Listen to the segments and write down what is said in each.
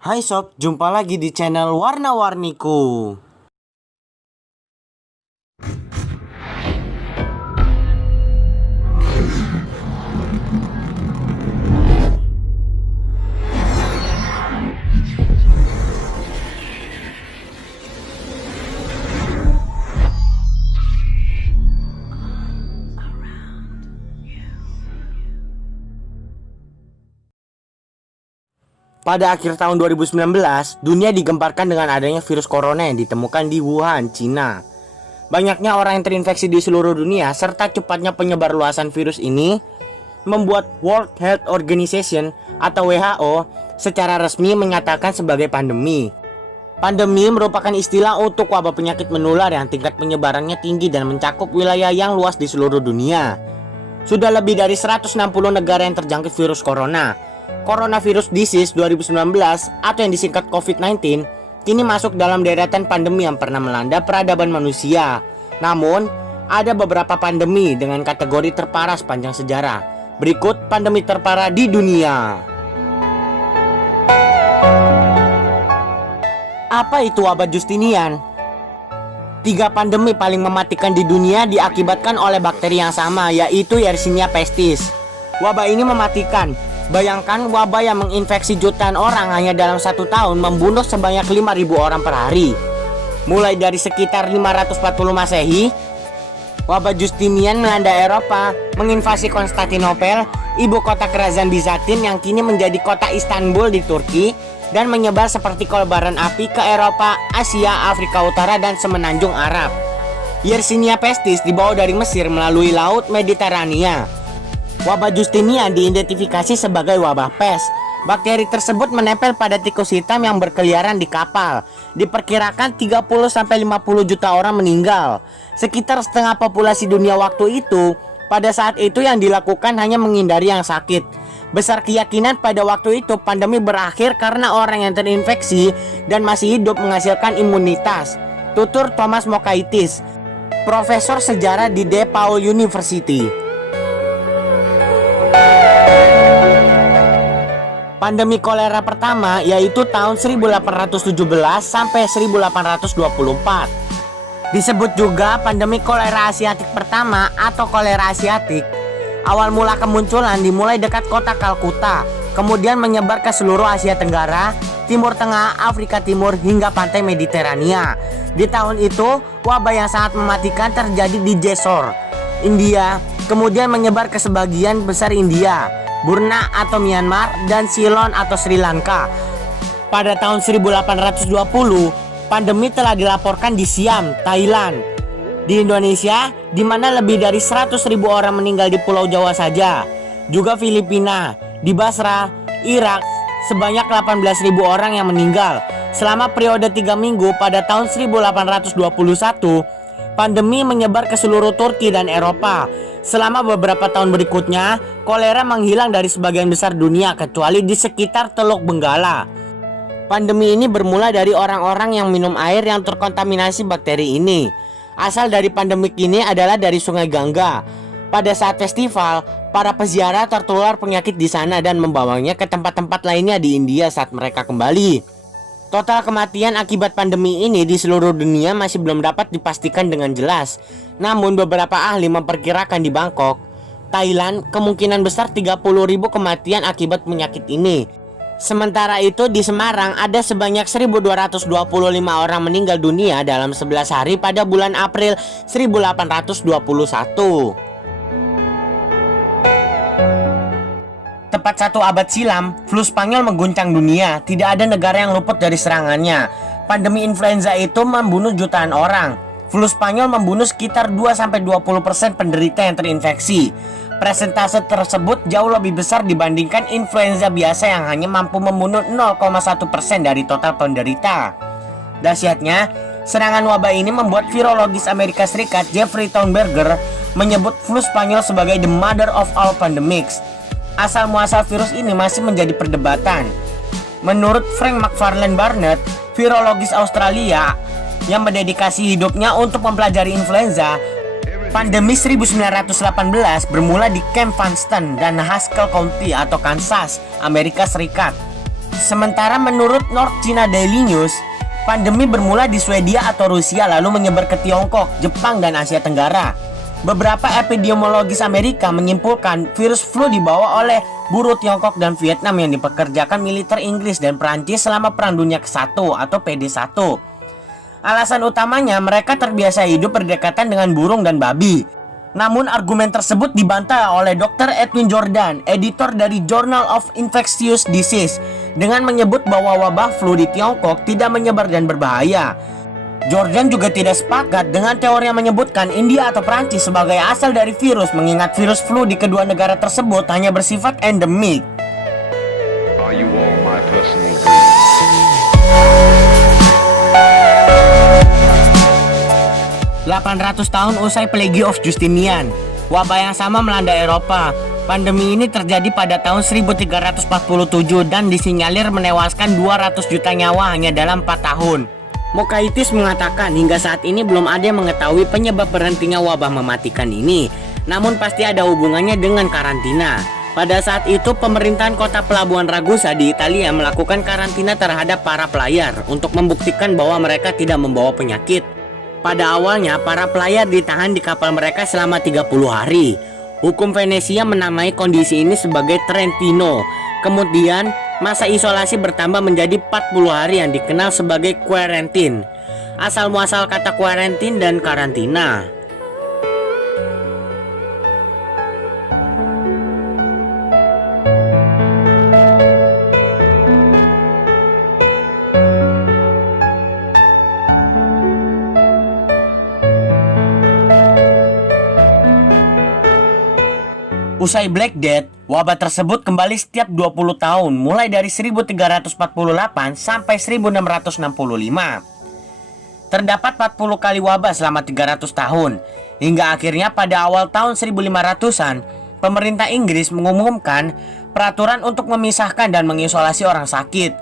Hai sob, jumpa lagi di channel Warna-Warniku. Pada akhir tahun 2019, dunia digemparkan dengan adanya virus corona yang ditemukan di Wuhan, Cina. Banyaknya orang yang terinfeksi di seluruh dunia serta cepatnya penyebar luasan virus ini membuat World Health Organization atau WHO secara resmi menyatakan sebagai pandemi. Pandemi merupakan istilah untuk wabah penyakit menular yang tingkat penyebarannya tinggi dan mencakup wilayah yang luas di seluruh dunia. Sudah lebih dari 160 negara yang terjangkit virus corona. Coronavirus Disease 2019 atau yang disingkat COVID-19 kini masuk dalam deretan pandemi yang pernah melanda peradaban manusia. Namun, ada beberapa pandemi dengan kategori terparah sepanjang sejarah. Berikut pandemi terparah di dunia. Apa itu wabah Justinian? 3 pandemi paling mematikan di dunia diakibatkan oleh bakteri yang sama, yaitu Yersinia pestis. Wabah ini mematikan. Bayangkan wabah yang menginfeksi jutaan orang hanya dalam 1 tahun membunuh sebanyak 5.000 orang per hari. Mulai dari sekitar 540 Masehi, wabah Justinian melanda Eropa, menginvasi Konstantinopel, ibu kota kerajaan Bizantin yang kini menjadi kota Istanbul di Turki, dan menyebar seperti kobaran api ke Eropa, Asia, Afrika Utara, dan semenanjung Arab. Yersinia pestis dibawa dari Mesir melalui Laut Mediterania. Wabah Justinian diidentifikasi sebagai wabah pes. Bakteri tersebut menempel pada tikus hitam yang berkeliaran di kapal. Diperkirakan 30-50 juta orang meninggal. Sekitar setengah populasi dunia waktu itu. Pada saat itu yang dilakukan hanya menghindari yang sakit. Besar keyakinan pada waktu itu pandemi berakhir karena orang yang terinfeksi dan masih hidup menghasilkan imunitas. Tutur Thomas Mokaitis, profesor sejarah di DePaul University. Pandemi kolera pertama yaitu tahun 1817 sampai 1824. Disebut juga pandemi kolera asiatik pertama atau kolera asiatik. Awal mula kemunculan dimulai dekat kota Kalkuta, kemudian menyebar ke seluruh Asia Tenggara, Timur Tengah, Afrika Timur hingga pantai Mediterania. Di tahun itu, wabah yang sangat mematikan terjadi di Jessore, India, kemudian menyebar ke sebagian besar India, Burma atau Myanmar, dan Ceylon atau Sri Lanka. Pada tahun 1820, pandemi telah dilaporkan di Siam, Thailand. Di Indonesia, di mana lebih dari 100.000 orang meninggal di Pulau Jawa saja. Juga Filipina, di Basra, Irak, sebanyak 18.000 orang yang meninggal. Selama periode 3 minggu pada tahun 1821, pandemi menyebar ke seluruh Turki dan Eropa. Selama beberapa tahun berikutnya, kolera menghilang dari sebagian besar dunia kecuali di sekitar Teluk Benggala. Pandemi ini bermula dari orang-orang yang minum air yang terkontaminasi bakteri ini. Asal dari pandemik ini adalah dari Sungai Gangga. Pada saat festival, para peziarah tertular penyakit di sana dan membawanya ke tempat-tempat lainnya di India saat mereka kembali. Total kematian akibat pandemi ini di seluruh dunia masih belum dapat dipastikan dengan jelas. Namun beberapa ahli memperkirakan di Bangkok, Thailand, kemungkinan besar 30.000 kematian akibat penyakit ini. Sementara itu di Semarang ada sebanyak 1.225 orang meninggal dunia dalam 11 hari pada bulan April 1821. Tepat 1 abad silam, flu Spanyol mengguncang dunia. Tidak ada negara yang luput dari serangannya. Pandemi influenza itu membunuh jutaan orang. Flu Spanyol membunuh sekitar 2-20% penderita yang terinfeksi. Persentase tersebut jauh lebih besar dibandingkan influenza biasa yang hanya mampu membunuh 0,1% dari total penderita. Dahsyatnya, serangan wabah ini membuat virologis Amerika Serikat Jeffrey Thornberger menyebut flu Spanyol sebagai the mother of all pandemics. Asal-muasal virus ini masih menjadi perdebatan. Menurut Frank McFarlane Barnett, virologis Australia yang mendedikasi hidupnya untuk mempelajari influenza, pandemi 1918 bermula di Camp Funston dan Haskell County atau Kansas, Amerika Serikat. Sementara menurut North China Daily News, pandemi bermula di Swedia atau Rusia lalu menyebar ke Tiongkok, Jepang, dan Asia Tenggara. Beberapa epidemiologis Amerika menyimpulkan virus flu dibawa oleh buruh Tiongkok dan Vietnam yang dipekerjakan militer Inggris dan Prancis selama Perang Dunia ke-1 atau PD1. Alasan utamanya mereka terbiasa hidup berdekatan dengan burung dan babi. Namun argumen tersebut dibantah oleh Dr. Edwin Jordan, editor dari Journal of Infectious Disease, dengan menyebut bahwa wabah flu di Tiongkok tidak menyebar dan berbahaya. Jordan juga tidak sepakat dengan teori yang menyebutkan India atau Prancis sebagai asal dari virus, mengingat virus flu di kedua negara tersebut hanya bersifat endemik. Are you all my personal 800 tahun usai Plague of Justinian, wabah yang sama melanda Eropa. Pandemi ini terjadi pada tahun 1347 dan disinyalir menewaskan 200 juta nyawa hanya dalam 4 tahun. Mokaitis mengatakan hingga saat ini belum ada yang mengetahui penyebab berhentinya wabah mematikan ini, namun pasti ada hubungannya dengan karantina. Pada saat itu pemerintahan kota pelabuhan Ragusa di Italia melakukan karantina terhadap para pelayar untuk membuktikan bahwa mereka tidak membawa penyakit. Pada awalnya para pelayar ditahan di kapal mereka selama 30 hari. Hukum Venesia menamai kondisi ini sebagai Trentino. Kemudian masa isolasi bertambah menjadi 40 hari yang dikenal sebagai quarantine. Asal muasal kata quarantine dan karantina. Usai Black Death, wabah tersebut kembali setiap 20 tahun mulai dari 1348 sampai 1665. Terdapat 40 kali wabah selama 300 tahun, hingga akhirnya pada awal tahun 1500-an, pemerintah Inggris mengumumkan peraturan untuk memisahkan dan mengisolasi orang sakit.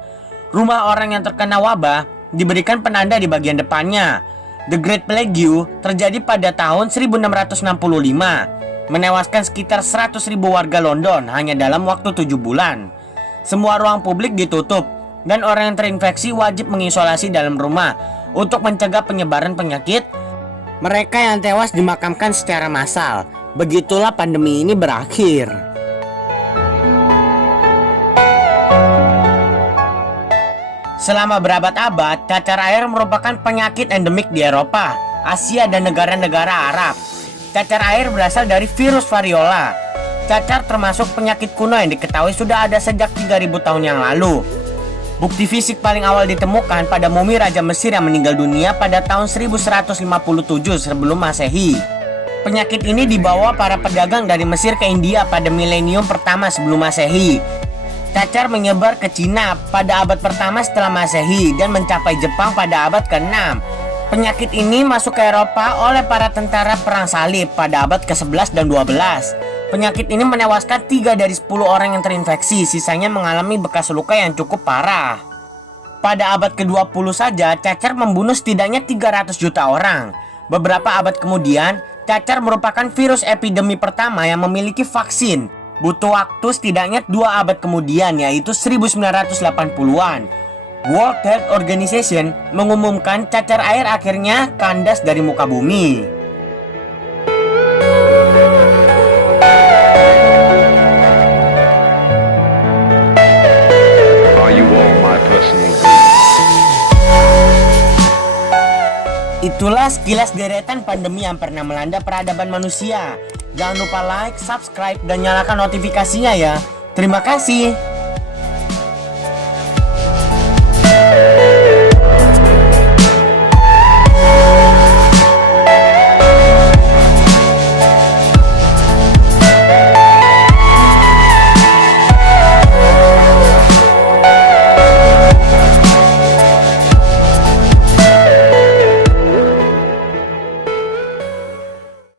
Rumah orang yang terkena wabah diberikan penanda di bagian depannya. The Great Plague terjadi pada tahun 1665. Menewaskan sekitar 100.000 warga London hanya dalam waktu 7 bulan. Semua ruang publik ditutup dan orang yang terinfeksi wajib mengisolasi dalam rumah untuk mencegah penyebaran penyakit. Mereka yang tewas dimakamkan secara massal. Begitulah pandemi ini berakhir. Selama berabad-abad, cacar air merupakan penyakit endemik di Eropa, Asia, dan negara-negara Arab. Cacar air berasal dari virus variola. Cacar termasuk penyakit kuno yang diketahui sudah ada sejak 3000 tahun yang lalu. Bukti fisik paling awal ditemukan pada mumi Raja Mesir yang meninggal dunia pada tahun 1157 sebelum Masehi. Penyakit ini dibawa para pedagang dari Mesir ke India pada milenium pertama sebelum Masehi. Cacar menyebar ke Cina pada abad pertama setelah Masehi dan mencapai Jepang pada abad ke-6. Penyakit ini masuk ke Eropa oleh para tentara perang salib pada abad ke-11 dan 12. Penyakit ini menewaskan 3 dari 10 orang yang terinfeksi, sisanya mengalami bekas luka yang cukup parah. Pada abad ke-20 saja, cacar membunuh setidaknya 300 juta orang. Beberapa abad kemudian, cacar merupakan virus epidemi pertama yang memiliki vaksin. Butuh waktu setidaknya 2 abad kemudian, yaitu 1980-an. World Health Organization mengumumkan cacar air akhirnya kandas dari muka bumi. Are you all my personal Itulah sekilas deretan pandemi yang pernah melanda peradaban manusia. Jangan lupa like, subscribe, dan nyalakan notifikasinya ya. Terima kasih.